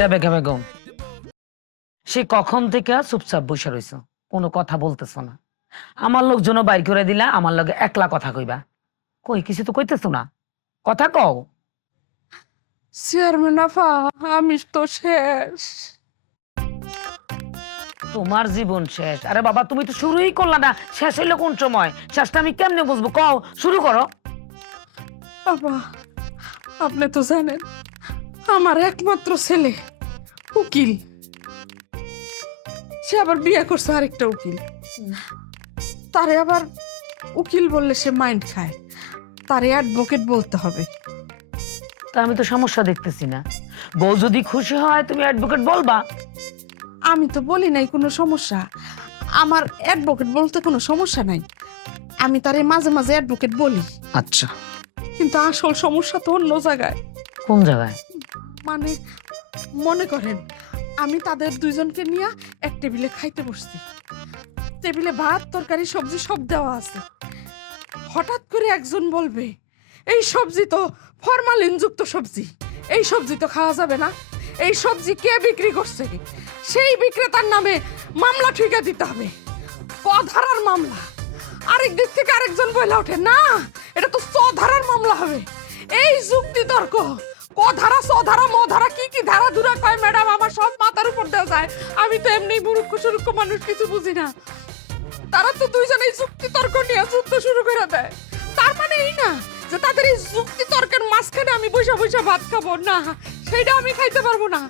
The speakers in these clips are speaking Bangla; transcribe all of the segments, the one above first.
রেবেকা বেগম, সে কখন থেকে চুপচাপ বসে রইছো, কোনো কথা বলতেছো না। আমার লোকজনও বাইর করে দিলা, আমার লগে একলা কথা কইবা। কই কিছু তো কইতেছো না, কথা কও। চেয়ারম্যান আফা, আমি তো শেষ। তোমার জীবন শেষ? আরে বাবা, তুমি তো শুরুই করলা না, শেষ হইলো কোন সময়? শেষটা আমি কেমনে বুঝবো? কও, শুরু করো। বাবা, আপনি তো জানেন আমার একমাত্র ছেলে উকিল, সে আবার বিয়ে করছে আরেকটা উকিল। তারে আবার উকিল বললে সে মাইন্ড খায়, তারে অ্যাডভোকেট বলতে হবে। তা আমি তো সমস্যা দেখতেছি না। বউ যদি খুশি হয় তুমি অ্যাডভোকেট বলবা। আমি তো বলি নাই কোনো সমস্যা, আমার অ্যাডভোকেট বলতে কোনো সমস্যা নাই, আমি তারে মাঝে মাঝে অ্যাডভোকেট বলি। আচ্ছা, কিন্তু আসল সমস্যা তো অন্য জায়গায়। কোন জায়গায়? মানে মনে করেন আমি তাদের দুইজনকে নিয়ে এক টেবিলে খাইতে বসছি, টেবিলে ভাত তরকারি সবজি সব দেওয়া আছে। হঠাৎ করে একজন বলবে, এই সবজি তো ফরমালিনযুক্ত সবজি, এই সবজি তো খাওয়া যাবে না, এই সবজি কে বিক্রি করছে, সেই বিক্রেতার নামে মামলা ঠিকা দিতে হবে, পধারার মামলা। আরেক দিক থেকে আরেকজন বলে ওঠে, না এটা তো সধারার মামলা হবে। এই যুক্তি তর্ক, কধারা সধারা মধারা কি কি ধারা ধুরা কয় ম্যাডাম, আমার সব মাথার উপর দেওয়া যায়। আমি তো এমনি মুরুক্ষ সুরুক্ষ মানুষ, কিছু বুঝি না। তারা তো দুইজনেই যুক্তি তর্ক নিয়ে যুদ্ধ শুরু করে দেয়। তার মানে এই না যে তাদের এই যুক্তি তর্কের মাঝখানে আমি বসে বসে ভাত খাবো, না সেইটা আমি খাইতে পারবো না।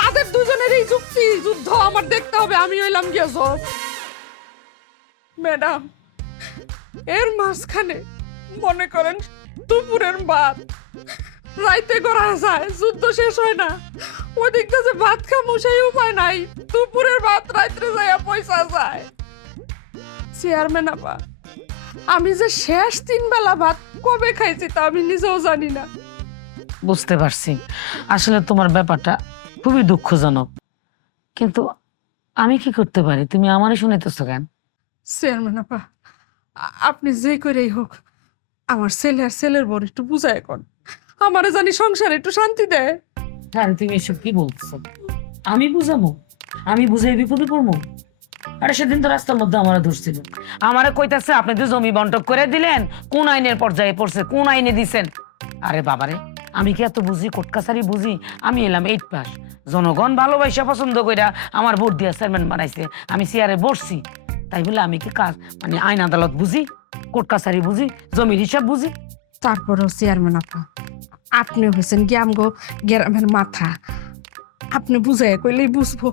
তাদের দুজনের এই যুক্তি যুদ্ধ আমার দেখতে হবে। আমি হইলাম গিয়ে জজ ম্যাডাম। এর মাঝখানে মনে করেন দুপুরের ভাত রাইতে করা যায়, যুদ্ধ শেষ হয় না, ওই দিকটা যে ভাত খামো সেই উপায় নাই, দুপুরের ভাত রাইতে যায় পয়সা যায়। চেয়ারম্যান আপা, আমি যে শেষ 3 বেলা ভাত কবে খাইছি তা আমি নিজেও জানি না। বুঝতে পারছি, আসলে তোমার ব্যাপারটা খুবই দুঃখজনক, কিন্তু আমি কি করতে পারি? তুমি আমারই শুনাইতেছো কেন? চেয়ারম্যান আপা, আপনি যে করেই হোক আমার ছেলে আর ছেলের বর একটু বুঝায় এখন, আমারে জানি সংসারে একটু শান্তি দেয়। হ্যাঁ, তুমি এসব কি বলতেছো? আমি বুঝাবো? আমি বুঝাই বিপদে পড়বো? আরে সেদিন তো রাস্তার মধ্যে আমার দোষ ছিল, আমারে কইতাছে আপনি তো জমি বন্টন করে দিলেন, কোন আইনের পর্যায়ে পড়ছে, কোন আইনে দিছেন? আরে বাবারে, আমি কি এত বুঝি? কোর্ট কাছারি বুঝি? আমি এলাম 8 পাস, জনগণ ভালোবাসা পছন্দ কইরা আমার ভোট দিয়া চেয়ারম্যান বানাইছে, আমি চেয়ারে বসছি, তাই বলে আমি কি কাজ মানে আইন আদালত বুঝি, কোর্ট কাছারি বুঝি, জমির হিসাব বুঝি? তারপরেও চেয়ারম্যান আপা, আপনি হয়েছেন কি আমগো গ্রামের মাথা, আপনি বুঝায় কইলেই বুঝবো,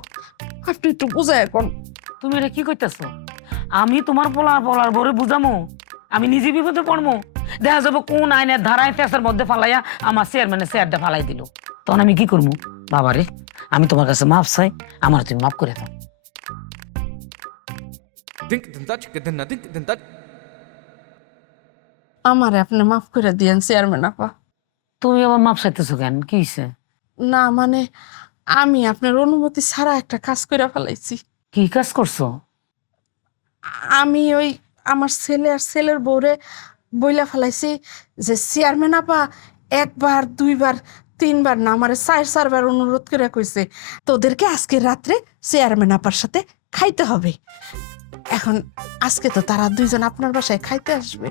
আপনি একটু বুঝায় কোন। তুমি এটা কি কইতাছো? আমি তোমার বলার বরে বুঝামো? আমি নিজে বিপদে পড়বো? দেখা যাবো কোন আইনের ধারায় ফেসের মধ্যে ফালাইয়া আমার চেয়ারম্যানের চেয়ারটা ফালাই দিল, তখন আমি কি করবো? বাবারে, আমি তোমার কাছে মাফ চাই, আমার তুমি মাফ করে দাও। আমারে আপনি মাফ করে দিয়েন চেয়ারম্যান আপা। তুমি আবার মাপ চাইতেছো কেন? কি হইছে? না মানে আমি আপনার অনুমতি ছাড়া একটা কাজ করে ফেলাইছি। কি কাজ করছো? আমি ওই আমার ছেলে আর ছেলের বউরে বইলা ফেলাইছি যে চেয়ারম্যান আপা একবার 2বার 3বার না আমারে 4বার অনুরোধ করে কইছে তোদেরকে আজকে রাত্রে চেয়ারম্যান আপার সাথে খাইতে হবে। এখন আজকে তো তারা দুইজন আপনার বাসায় খাইতে আসবে।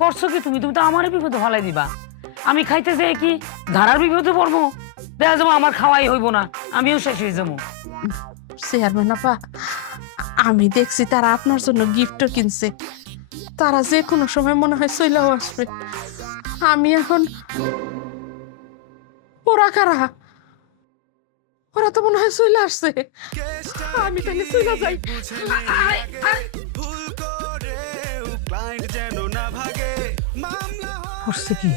করছো কি তুমি? তুমি তো আমারই বিপদে ফালাই দিবা। আমি খাইতে যাই কি ধারার বিপদে পড়বো? দেখা যাবো আমার খাওয়াই হইব না, আমিও শেষ হয়ে যাবো। চেয়ারম্যান আপা, আমি দেখছি তারা আপনার জন্য গিফটও কিনছে, তারা যে কোনো সময় মনে হয় চইলাও আসবে। আমি এখন ওরা কারা? ওরা তো মনে হয় চইলা আসছে, আমি তাহলে চইলা যাই। করছে কি?